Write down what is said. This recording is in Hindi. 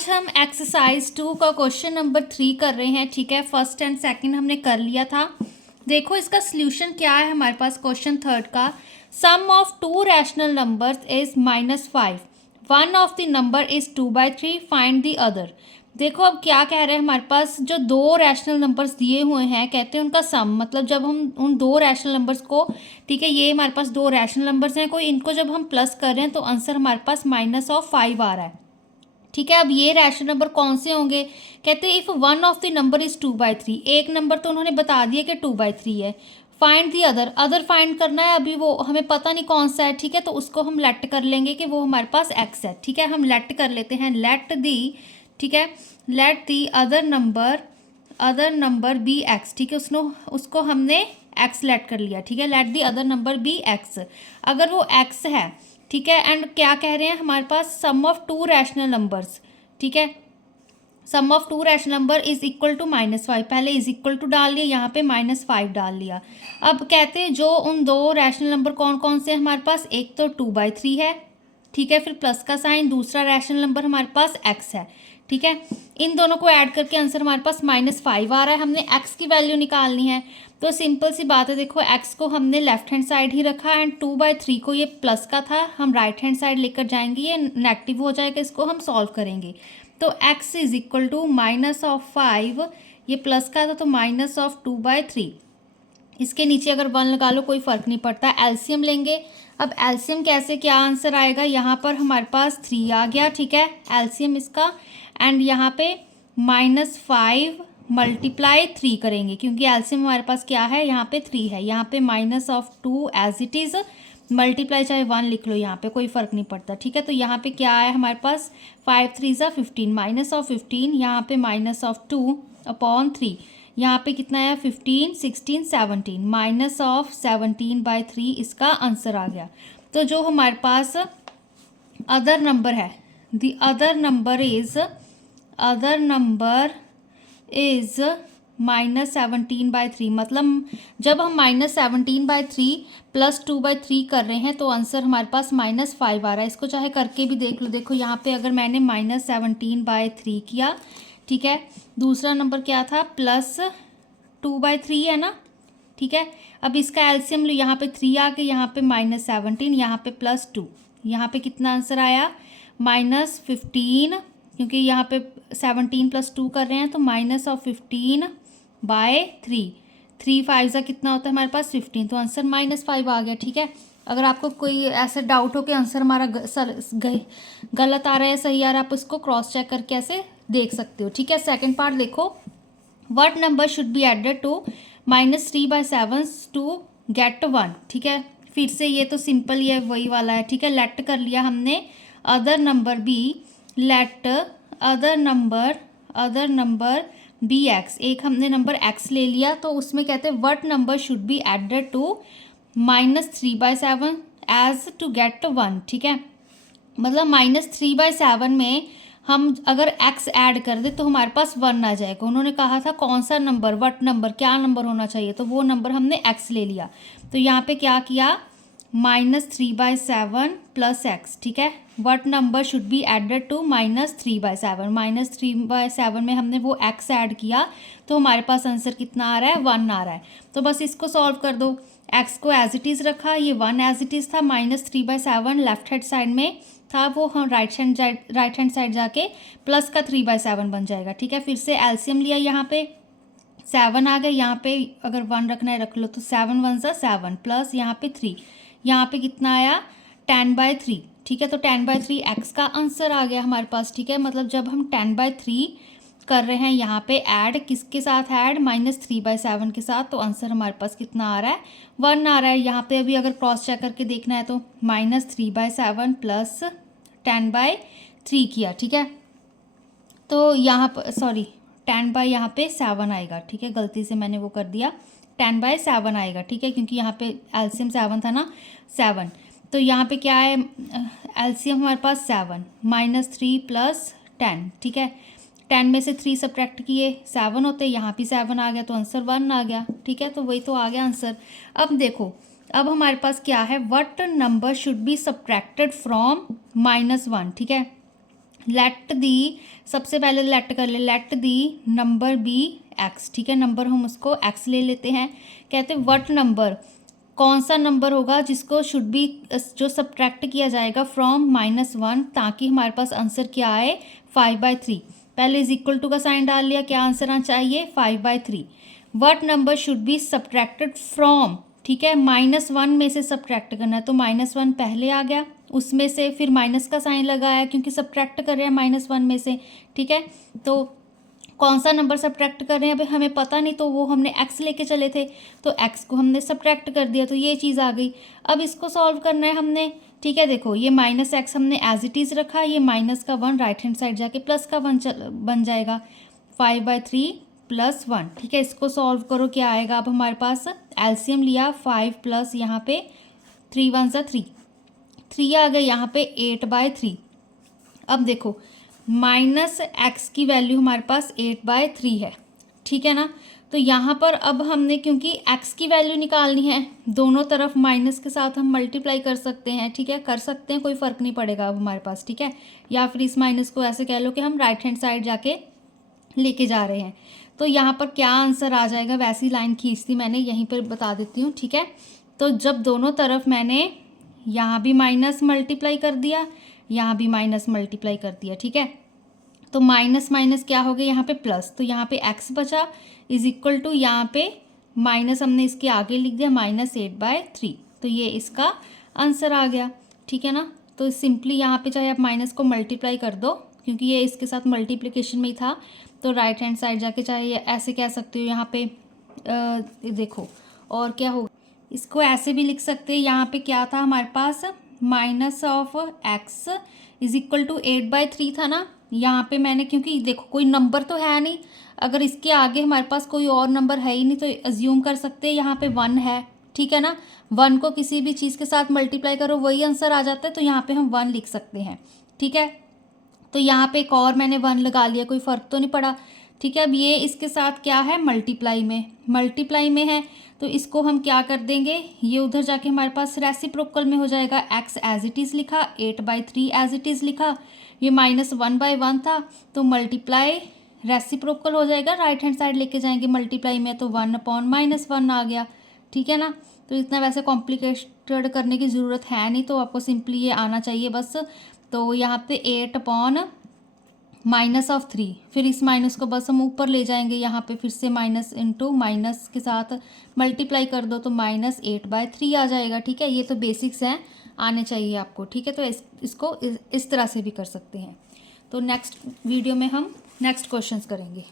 आज हम एक्सरसाइज 2 का क्वेश्चन नंबर 3 कर रहे हैं। ठीक है, फर्स्ट एंड सेकंड हमने कर लिया था। देखो इसका सॉल्यूशन क्या है हमारे पास क्वेश्चन थर्ड का। Sum of two rational numbers is -5, one of the number is 2/3, find the other. देखो अब क्या कह रहे हैं हमारे पास, जो दो रैशनल नंबर्स दिए हुए हैं कहते हैं उनका सम, मतलब जब हम उन दो रैशनल नंबर्स को, ठीक है ये हमारे पास दो रैशनल नंबर्स हैं कोई, इनको जब हम प्लस कर रहे हैं तो आंसर हमारे पास -5 आ रहा है। ठीक है, अब ये रैशनल नंबर कौन से होंगे, कहते हैं if one of the number is 2/3, एक नंबर तो उन्होंने बता दिया कि 2/3 है। Find the other, other find करना है, अभी वो हमें पता नहीं कौन सा है। ठीक है, तो उसको हम लेट कर लेंगे कि वो हमारे पास x है। ठीक है, हम लेट कर लेते हैं, लेट दी, ठीक है, let the other number be x। ठीक है, उसको हमने x लेट कर लिया। ठीक है, let the other number be x, अगर वो x है। ठीक है, एंड क्या कह रहे हैं हमारे पास, sum of two rational numbers. ठीक है, sum of two rational number is equal to -5, पहले इज इक्वल टू डाल लिया, यहाँ पे -5 डाल लिया। अब कहते हैं जो उन दो रैशनल नंबर कौन कौन से हमारे पास, एक तो 2/3 है, ठीक है, फिर प्लस का साइन, दूसरा रैशनल नंबर हमारे पास x है। ठीक है, इन दोनों को ऐड करके आंसर हमारे पास -5 आ रहा है। हमने x की वैल्यू निकालनी है, तो सिंपल सी बात है। देखो x को हमने लेफ्ट हैंड साइड ही रखा एंड 2/3 को, ये प्लस का था, हम राइट हैंड साइड लेकर जाएंगे, ये नेगेटिव हो जाएगा, इसको हम सॉल्व करेंगे। तो x इज इक्वल टू -5, ये प्लस का था तो -2/3, इसके नीचे अगर 1 लगा लो कोई फ़र्क नहीं पड़ता। एलसीएम लेंगे, अब एलसीएम कैसे, क्या आंसर आएगा, यहाँ पर हमारे पास 3 आ गया। ठीक है, एलसीएम इसका, एंड यहाँ पे -5 × 3 करेंगे, क्योंकि एलसीएम हमारे पास क्या है, यहाँ पे 3 है, यहाँ पे -2 एज इट इज़, मल्टीप्लाई चाहे 1 लिख लो, यहाँ पे कोई फ़र्क नहीं पड़ता। ठीक है, तो यहाँ पे क्या है हमारे पास, 5 3 15, -15, यहाँ पे -2/3, यहाँ पे कितना है 15 16 17, -17/3 इसका आंसर आ गया। तो जो हमारे पास अदर नंबर है, द अदर नंबर इज -17/3, मतलब जब हम -17/3 + 2/3 कर रहे हैं तो आंसर हमारे पास -5 आ रहा है। इसको चाहे करके भी देख लो। देखो यहाँ पे अगर मैंने -17/3 किया, ठीक है, दूसरा नंबर क्या था, +2/3 है ना। ठीक है, अब इसका एलसीएम लो, यहाँ पे 3 आ गए, यहाँ पे -17, यहाँ पे +2, यहाँ पे कितना आंसर आया, -15, क्योंकि यहाँ पे 17 + 2 कर रहे हैं तो -15/3, 3 5 कितना होता है हमारे पास 15, तो आंसर -5 आ गया। ठीक है, अगर आपको कोई ऐसा डाउट हो कि आंसर हमारा गलत आ रहा है सही आ रहा है, आप उसको क्रॉस चेक करके ऐसे देख सकते हो। ठीक है, सेकंड पार्ट देखो, what number should be added to -3/7 to get 1। ठीक है, फिर से ये तो सिंपल, ये वही वाला है। ठीक है, लेट कर लिया हमने other number be, let other number be x, एक हमने नंबर x ले लिया, तो उसमें कहते हैं what number should be added to -3/7 as to get 1। ठीक है, मतलब -3/7 में हम अगर x ऐड कर दे तो हमारे पास 1 आ जाएगा। उन्होंने कहा था कौन सा नंबर, व्हाट नंबर, क्या नंबर होना चाहिए, तो वो नंबर हमने x ले लिया। तो यहाँ पे क्या किया, -3/7 + x। ठीक है, what number should be added to -3/7, -3/7 में हमने वो x ऐड किया, तो हमारे पास आंसर कितना आ रहा है, 1 आ रहा है। तो बस इसको सॉल्व कर दो, x को एज इट इज़ रखा, ये 1 एज इट इज़ था, -3/7 लेफ्ट हैंड साइड में था, वो हम राइट हैंड साइड जाके प्लस का 3/7 बन जाएगा। ठीक है, फिर से एलसीएम लिया, यहाँ पे 7 आ गए, यहाँ पे अगर 1 रखना है रख लो, तो 7 1 7 प्लस यहाँ पे 3, यहाँ पे कितना आया 10/3। ठीक है, तो 10/3 x का आंसर आ गया हमारे पास। ठीक है, मतलब जब हम 10/3 कर रहे हैं यहाँ पे ऐड, किसके साथ ऐड, -3/7 के साथ, तो आंसर हमारे पास कितना आ रहा है, 1 आ रहा है। यहाँ पे अभी अगर क्रॉस चेक करके देखना है तो -3/7 + 10/3 किया। ठीक है, तो यहाँ पर सॉरी 10 यहाँ पे 7 आएगा। ठीक है, गलती से मैंने वो कर दिया, 10/7 आएगा। ठीक है, क्योंकि यहाँ पे एलसीएम 7 था ना, 7, तो यहाँ पे क्या है, एलसीएम हमारे पास 7, -3 + 10। ठीक है, 10 में से 3 सब्ट्रैक्ट किए 7 होते, यहाँ भी 7 आ गया, तो आंसर 1 आ गया। ठीक है, तो वही तो आ गया आंसर। अब देखो, अब हमारे पास क्या है, what number should be subtracted from -1। ठीक है, लेट दी, सबसे पहले लेट कर ले, let the number be x, ठीक है, नंबर हम उसको एक्स ले लेते हैं। कहते हैं व्हाट नंबर, कौन सा नंबर होगा जिसको शुड बी, जो सब्ट्रैक्ट किया जाएगा फ्रॉम -1, ताकि हमारे पास आंसर क्या आए 5/3। पहले इज इक्वल टू का साइन डाल लिया, क्या आंसर आना चाहिए 5/3। What number should be subtracted from, ठीक है, -1 में से सब्ट्रैक्ट करना है, तो -1 पहले आ गया, उसमें से फिर माइनस का साइन लगाया क्योंकि सब्ट्रैक्ट कर रहे हैं -1 में से, ठीक है। तो कौन सा नंबर सब्ट्रैक्ट कर रहे हैं अभी हमें पता नहीं, तो वो हमने एक्स लेके चले थे, तो एक्स को हमने सब्ट्रैक्ट कर दिया, तो ये चीज़ आ गई। अब इसको सॉल्व करना है हमने, ठीक है। देखो ये -x हमने एज इट इज़ रखा, ये -1 राइट हैंड साइड जाके +1 बन जाएगा, 5/3 + 1, ठीक है। इसको सॉल्व करो, क्या आएगा, अब हमारे पास एलसीएम लिया 5 प्लस यहाँ पे 3 1 सा 3 आ गए, यहाँ पे 8/3। अब देखो -x की वैल्यू हमारे पास 8/3 है, ठीक है ना। तो यहाँ पर अब हमने, क्योंकि x की वैल्यू निकालनी है, दोनों तरफ माइनस के साथ हम मल्टीप्लाई कर सकते हैं, ठीक है, कर सकते हैं, कोई फ़र्क नहीं पड़ेगा अब हमारे पास, ठीक है। या फिर इस माइनस को ऐसे कह लो कि हम राइट हैंड साइड जाके लेके जा रहे हैं। तो यहाँ पर क्या आंसर आ जाएगा, वैसी लाइन खींचती मैंने, यहीं पर बता देती हूँ, ठीक है। तो जब दोनों तरफ मैंने यहाँ भी माइनस मल्टीप्लाई कर दिया, यहाँ भी माइनस मल्टीप्लाई कर दिया, ठीक है, तो माइनस माइनस क्या हो गया यहाँ पे प्लस, तो यहाँ पे x बचा इज इक्वल टू, यहाँ पे माइनस हमने इसके आगे लिख दिया -8/3, तो ये इसका आंसर आ गया, ठीक है ना। तो सिंपली यहाँ पे चाहे आप माइनस को मल्टीप्लाई कर दो, क्योंकि ये इसके साथ मल्टीप्लिकेशन में ही था, तो राइट हैंड साइड जाके चाहे ऐसे कह सकते हो यहाँ पे देखो, और क्या होगा, इसको ऐसे भी लिख सकते हैं, यहाँ पे क्या था हमारे पास -x इज इक्वल टू 8/3 था ना। यहाँ पे मैंने, क्योंकि देखो कोई नंबर तो है नहीं, अगर इसके आगे हमारे पास कोई और नंबर है ही नहीं, तो अज्यूम कर सकते हैं यहाँ पे 1 है, ठीक है ना। 1 को किसी भी चीज़ के साथ मल्टीप्लाई करो वही आंसर आ जाता है, तो यहाँ पे हम 1 लिख सकते हैं, ठीक है। तो यहाँ पे एक और मैंने 1 लगा लिया, कोई फ़र्क तो नहीं पड़ा, ठीक है। अब ये इसके साथ क्या है, मल्टीप्लाई में है, तो इसको हम क्या कर देंगे, ये उधर जाके हमारे पास रेसिप्रोकल में हो जाएगा, x एज इट इज़ लिखा, 8/3 एज इट इज़ लिखा, ये -1/1 था, तो मल्टीप्लाई रेसिप्रोकल हो जाएगा, राइट हैंड साइड लेके जाएंगे मल्टीप्लाई में, तो 1/-1 आ गया, ठीक है ना। तो इतना वैसे कॉम्प्लिकेटेड करने की ज़रूरत है नहीं, तो आपको सिंपली ये आना चाहिए बस। तो यहाँ पे 8/-3, फिर इस माइनस को बस हम ऊपर ले जाएंगे, यहाँ पे फिर से माइनस इंटू माइनस के साथ मल्टीप्लाई कर दो, तो -8/3 आ जाएगा, ठीक है। ये तो बेसिक्स हैं, आने चाहिए आपको, ठीक है। तो इसको इस तरह से भी कर सकते हैं। तो नेक्स्ट वीडियो में हम नेक्स्ट क्वेश्चंस करेंगे।